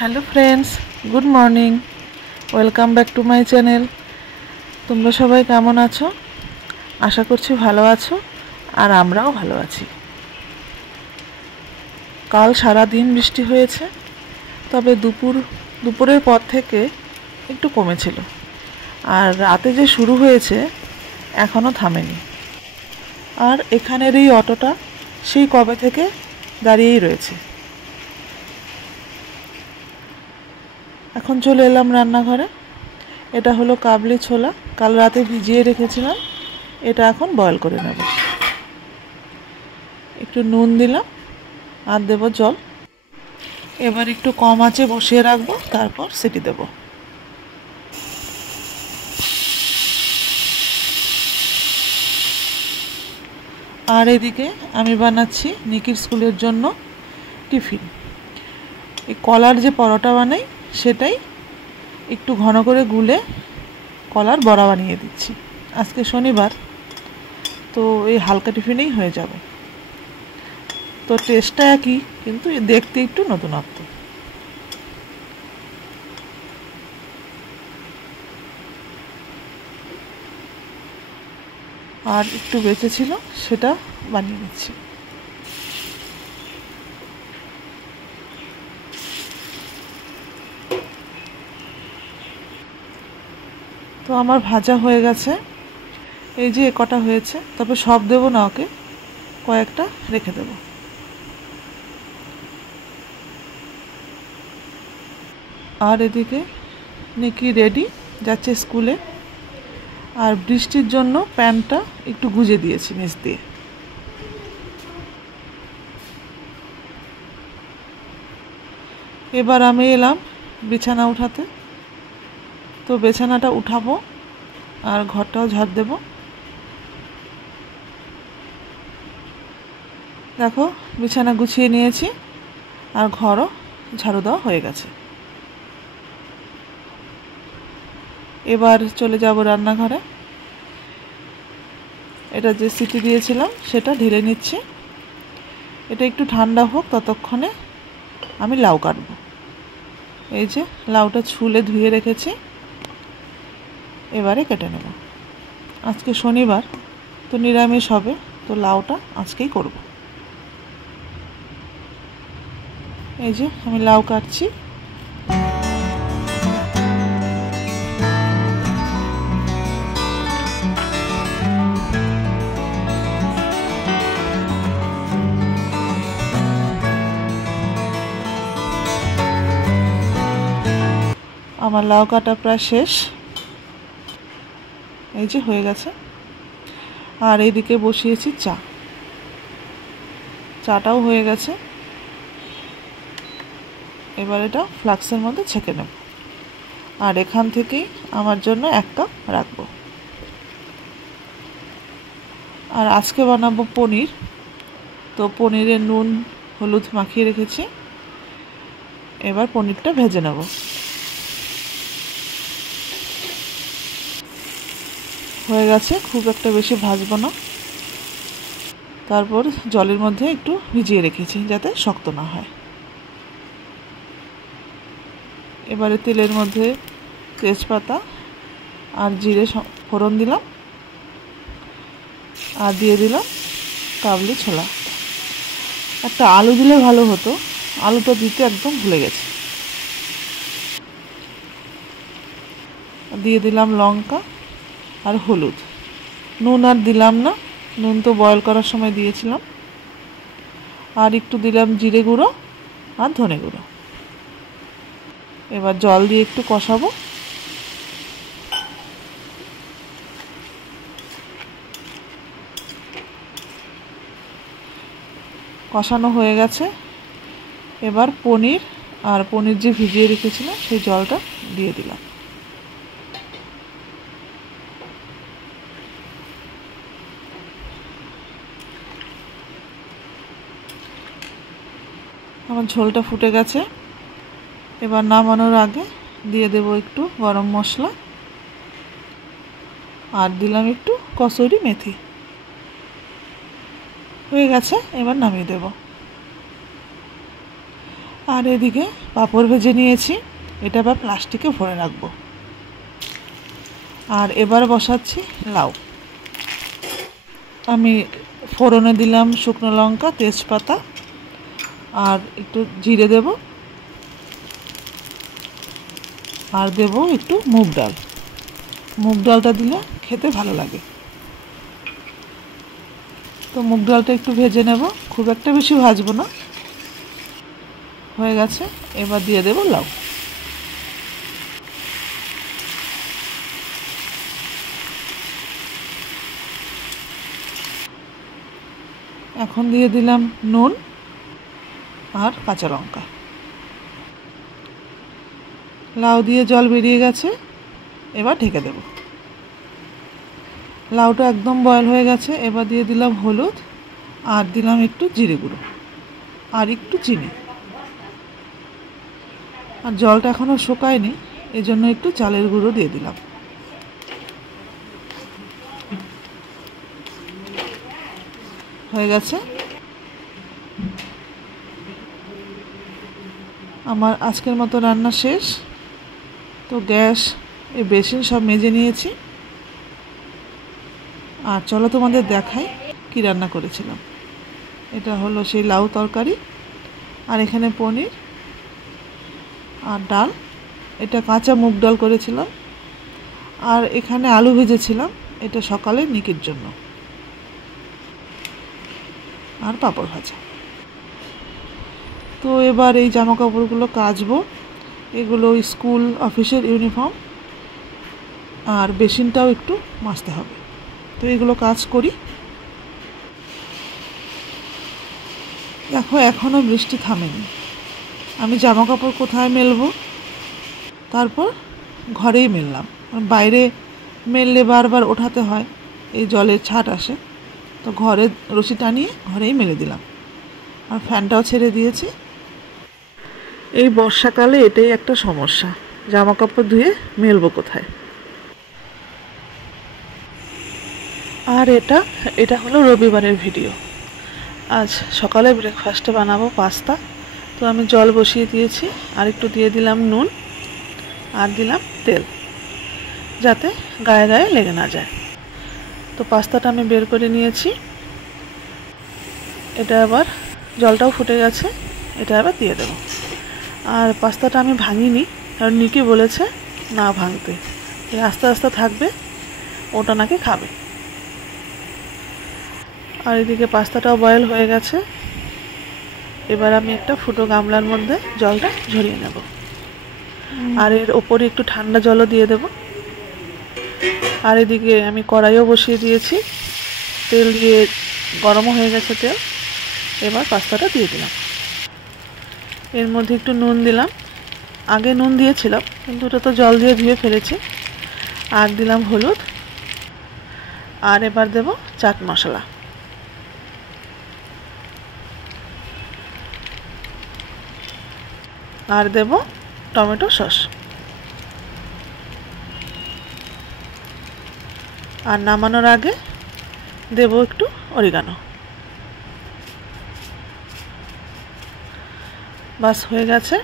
Hello friends, good morning. Welcome back to my channel. তোমরা সবাই কেমন আছো? আশা করছি ভালো আছো, আর আমরাও ভালো আছি। কাল সারা দিন বৃষ্টি হয়েছে, তবে দুপুরের পর থেকে একটু কমেছিল, আর রাতে যে শুরু হয়েছে এখনও থামেনি। আর এখানের এই অটোটা সেই কবে থেকে দাঁড়িয়েই রয়েছে। এখন চলে এলাম রান্নাঘরে। এটা হলো কাবলি ছোলা, কাল রাতে ভিজিয়ে রেখেছিলাম। এটা এখন বয়েল করে নেব। একটু নুন দিলাম আর দেব জল। এবার একটু কম আঁচে বসিয়ে রাখবো, তারপর সিটি দেব। আর এদিকে আমি বানাচ্ছি নিকির স্কুলের জন্য টিফিন। এই কলার যে পরোটা বানাই সেটাই একটু ঘন করে গুলে কলার বড়া বানিয়ে দিচ্ছি। আজকে শনিবার, তো এই হালকা টিফিনেই হয়ে যাবে। তো টেস্টটা একই, কিন্তু দেখতে একটু নতুনত্ব। আর একটু বেঁচে ছিল, সেটা বানিয়ে নিচ্ছি। তো আমার ভাজা হয়ে গেছে। এই যে কটা হয়েছে, তবে সব দেব না, ওকে কয়েকটা রেখে দেব। আর এদিকে নিকি রেডি, যাচ্ছে স্কুলে। আর বৃষ্টির জন্য প্যান্টটা একটু গুজে দিয়েছি নিচ দিয়ে। এবার আমি এলাম বিছানা উঠাতে। তো বিছানাটা উঠাবো আর ঘরটাও ঝাড় দেব। দেখো, বিছানা গুছিয়ে নিয়েছি আর ঘরও ঝাড়ু দেওয়া হয়ে গেছে। এবার চলে যাব রান্নাঘরে। এটা যে সিটি দিয়েছিলাম সেটা ঢেলে নিচ্ছি। এটা একটু ঠান্ডা হোক, ততক্ষণে আমি লাউ কাটবো। এই যে লাউটা ছুলে ধুয়ে রেখেছি, এবারে কেটে নেব। আজকে শনিবার, তো নিরামিষ হবে, তো লাউটা আজকেই করব। এই যে আমি লাউ কাটছি। আমার লাউ কাটা প্রায় শেষ। এই যে হয়ে গেছে। আর এইদিকে বসিয়েছি চা। চাটাও হয়ে গেছে। এবার এটা ফ্লাক্সের মধ্যে ছেঁকে নেব, আর এখান থেকেই আমার জন্য 1 কাপ রাখবো। আর আজকে বানাবো পনির। তো পনিরে নুন হলুদ মাখিয়ে রেখেছি। এবার পনিরটা ভেজে নেব। হয়ে গেছে, খুব একটা বেশি ভাজবো না। তারপর জলের মধ্যে একটু ভিজিয়ে রেখেছি যাতে শক্ত না হয়। এবারে তেলের মধ্যে তেজপাতা আর জিরে ফোড়ন দিলাম, আর দিয়ে দিলাম কাবলি ছোলা। একটা আলু দিলে ভালো হতো, আলুটা দিতে একদম ভুলে গেছি। দিয়ে দিলাম লঙ্কা আর হলুদ। নুন আর দিলাম না, নুন তো বয়েল করার সময় দিয়েছিলাম। আর একটু দিলাম জিরে গুঁড়ো আর ধনে গুঁড়ো। এবার জল দিয়ে একটু কষাবো। কষানো হয়ে গেছে। এবার পনির যে ভিজিয়ে রেখেছিলাম সেই জলটা দিয়ে দিলাম। আমার ঝোলটা ফুটে গেছে। এবার নামানোর আগে দিয়ে দেব একটু গরম মশলা, আর দিলাম একটু কসুরি মেথি। হয়ে গেছে, এবার নামিয়ে দেব। আর এদিকে পাঁপড় ভেজে নিয়েছি, এটা আবার প্লাস্টিকে ভরে রাখবো। আর এবার বসাচ্ছি লাউ। আমি ফোড়নে দিলাম শুকনো লঙ্কা, তেজপাতা আর একটু জিরে দেব, আর দেব একটু মুগ ডাল। মুগ ডালটা দিলে খেতে ভালো লাগে। তো মুগ ডালটা একটু ভেজে নেব, খুব একটা বেশি ভাজবো না। হয়ে গেছে, এবার দিয়ে দেব লাউ। এখন দিয়ে দিলাম নুন আর কাঁচা লঙ্কা। লাউ দিয়ে জল বেরিয়ে গেছে, এবার ঢেকে দেব। লাউটা একদম বয়েল হয়ে গেছে, এবার দিয়ে দিলাম হলুদ আর দিলাম একটু জিরে গুঁড়ো আর একটু চিনি। আর জলটা এখনও শুকায়নি, এই জন্য একটু চালের গুঁড়ো দিয়ে দিলাম। হয়ে গেছে, আমার আজকের মতো রান্না শেষ। তো গ্যাস, এই বেসিন সব মেজে নিয়েছি। আর চলো তোমাদের দেখাই কি রান্না করেছিলাম। এটা হলো সেই লাউ তরকারি, আর এখানে পনির আর ডাল। এটা কাঁচা মুগ ডাল করেছিলাম। আর এখানে আলু ভেজেছিলাম, এটা সকালে নিকির জন্য। আর পাঁপড় ভাজা। তো এবার এই জামা কাপড়গুলো কাচবো। এগুলো স্কুল অফিসের ইউনিফর্ম, আর বেসিনটাও একটু মাজতে হবে। তো এগুলো কাজ করি। দেখো এখনও বৃষ্টি থামেনি। আমি জামা কাপড় কোথায় মেলবো, তারপর ঘরেই মেললাম। বাইরে মেললে বারবার ওঠাতে হয়, এই জলের ছাট আসে। তো ঘরে রশি টানিয়ে ঘরেই মেলে দিলাম। আর ফ্যানটাও ছেড়ে দিয়েছি। এই বর্ষাকালে এটাই একটা সমস্যা, জামা কাপড় ধুয়ে মেলবো কোথায়। আর এটা হলো রবিবারের ভিডিও। আজ সকালে ব্রেকফাস্টে বানাবো পাস্তা। তো আমি জল বসিয়ে দিয়েছি, আর একটু দিয়ে দিলাম নুন আর দিলাম তেল, যাতে গায়ে গায়ে লেগে না যায়। তো পাস্তাটা আমি বের করে নিয়েছি। এটা আবার জলটাও ফুটে গেছে, এটা আবার দিয়ে দেবো। আর পাস্তাটা আমি ভাঙিনি, কারণ নিকি বলেছে না ভাঙতে, আস্তে আস্তে থাকবে, ওটা নাকি খাবে। আর এদিকে পাস্তাটাও বয়েল হয়ে গেছে। এবার আমি একটা ফুটো গামলার মধ্যে জলটা ঝরিয়ে নেব, আর এর ওপরে একটু ঠান্ডা জলও দিয়ে দেব। আর এদিকে আমি কড়াইও বসিয়ে দিয়েছি, তেল দিয়ে গরমও হয়ে গেছে তেল। এবার পাস্তাটা দিয়ে দিলাম। এর মধ্যে একটু নুন দিলাম, আগে নুন দিয়েছিলাম কিন্তু ওটা তো জল দিয়ে ধুয়ে ফেলেছি। আর দিলাম হলুদ, আর এবার দেব চাট মশলা। আর দেব টমেটো সস। আর নামানোর আগে দেব একটু অরিগানো। বাস হয়ে গেছে।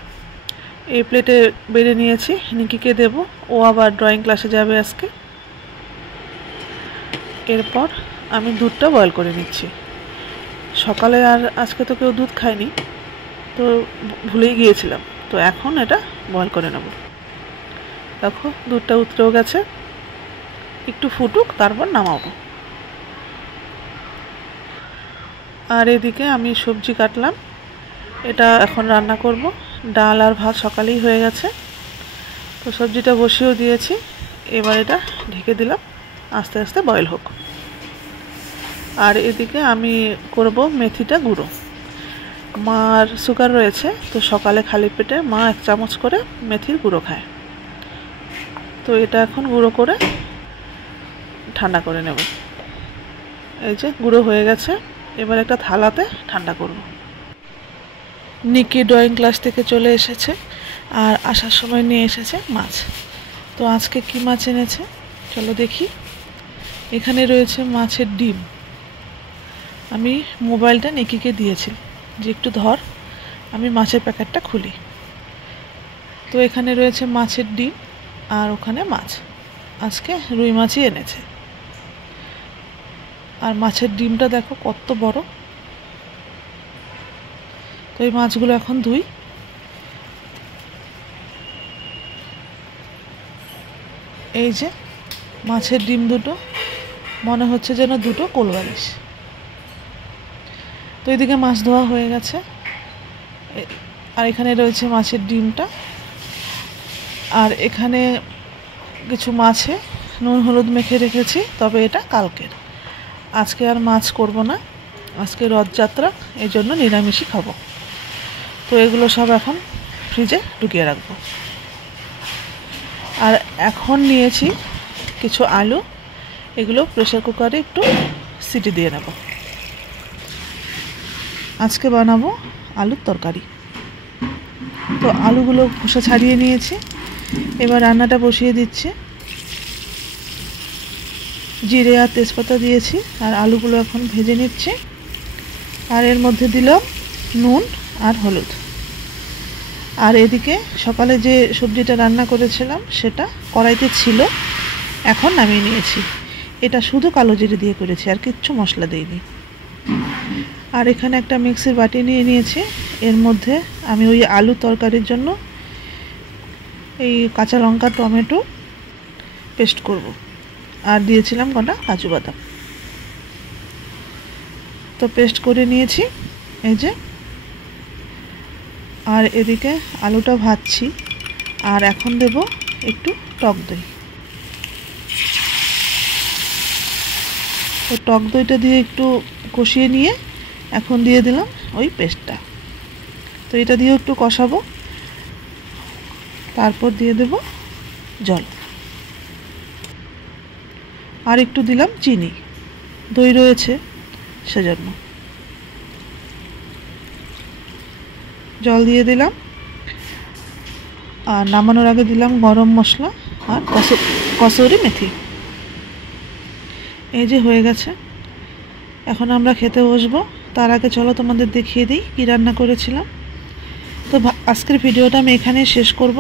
এই প্লেটে বেড়ে নিয়েছি, নিকিকে দেব, ও আবার ড্রয়িং ক্লাসে যাবে আজকে। এরপর আমি দুধটা বয়েল করে নিচ্ছি। সকালে আর আজকে তো কেউ দুধ খায়নি, তো ভুলেই গিয়েছিলাম। তো এখন এটা বয়েল করে নেব। দেখো দুধটা উতরেও গেছে, একটু ফুটুক, তারপর নামাবো। আর এদিকে আমি সবজি কাটলাম, এটা এখন রান্না করব। ডাল আর ভাত সকালেই হয়ে গেছে, তো সবজিটা বসিয়েও দিয়েছি। এবার এটা ঢেকে দিলাম, আস্তে আস্তে বয়েল হোক। আর এদিকে আমি করব মেথিটা গুঁড়ো। মার সুগার রয়েছে, তো সকালে খালি পেটে মা 1 চামচ করে মেথির গুঁড়ো খায়। তো এটা এখন গুঁড়ো করে ঠান্ডা করে নেব। এই যে গুঁড়ো হয়ে গেছে, এবার একটা থালাতে ঠান্ডা করব। নিকি ড্রয়িং ক্লাস থেকে চলে এসেছে, আর আসার সময় নিয়ে এসেছে মাছ। তো আজকে কি মাছ এনেছে চলো দেখি। এখানে রয়েছে মাছের ডিম। আমি মোবাইলটা নিকিকে দিয়েছি যে একটু ধর, আমি মাছের প্যাকেটটা খুলি। তো এখানে রয়েছে মাছের ডিম আর ওখানে মাছ। আজকে রুই মাছই এনেছে। আর মাছের ডিমটা দেখো কত বড়। তো এই মাছগুলো এখন ধুই। এই যে মাছের ডিম দুটো, মনে হচ্ছে যেন দুটো কোলবালিশ। তো এদিকে মাছ ধোয়া হয়ে গেছে। আর এখানে রয়েছে মাছের ডিমটা। আর এখানে কিছু মাছে নুন হলুদ মেখে রেখেছি, তবে এটা কালকের। আজকে আর মাছ করব না, আজকে রথযাত্রা, এই জন্য নিরামিষই খাবো। তো এগুলো সব এখন ফ্রিজে ঢুকিয়ে রাখবো। আর এখন নিয়েছি কিছু আলু, এগুলো প্রেসার কুকারে একটু সিটি দিয়ে নেব। আজকে বানাবো আলুর তরকারি। তো আলুগুলো খোসা ছাড়িয়ে নিয়েছি, এবার রান্নাটা বসিয়ে দিচ্ছি। জিরে আর তেজপাতা দিয়েছি, আর আলুগুলো এখন ভেজে নিচ্ছি। আর এর মধ্যে দিলাম নুন আর হলুদ। আর এদিকে সকালে যে সবজিটা রান্না করেছিলাম সেটা কড়াইতে ছিল, এখন নামিয়ে নিয়েছি। এটা শুধু কালো জিরে দিয়ে করেছি, আর কিচ্ছু মশলা দিইনি। আর এখানে একটা মিক্সির বাটি নিয়ে নিয়েছি, এর মধ্যে আমি ওই আলু তরকারির জন্য এই কাঁচা লঙ্কা টমেটো পেস্ট করব। আর দিয়েছিলাম কটা কাজু বাদাম। তো পেস্ট করে নিয়েছি এই যে। আর এদিকে আলুটা ভাজছি। আর এখন দেব একটু টক দই। তো টক দইটা দিয়ে একটু কষিয়ে নিয়ে এখন দিয়ে দিলাম ওই পেস্টটা। তো এটা দিয়ে একটু কষাবো, তারপর দিয়ে দেব জল। আর একটু দিলাম চিনি, দই রয়েছে সেজন্য। জল দিয়ে দিলাম। আর নামানোর আগে দিলাম গরম মশলা আর কসুরি মেথি। এই যে হয়ে গেছে, এখন আমরা খেতে বসবো। তার আগে চলো তোমাদের দেখিয়ে দিই কী রান্না করেছিলাম। তো আজকের ভিডিওটা আমি এখানে শেষ করব।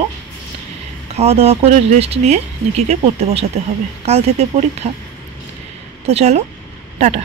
খাওয়া দাওয়া করে রেস্ট নিয়ে নিকিকে পড়তে বসাতে হবে, কাল থেকে পরীক্ষা। তো চলো, টাটা।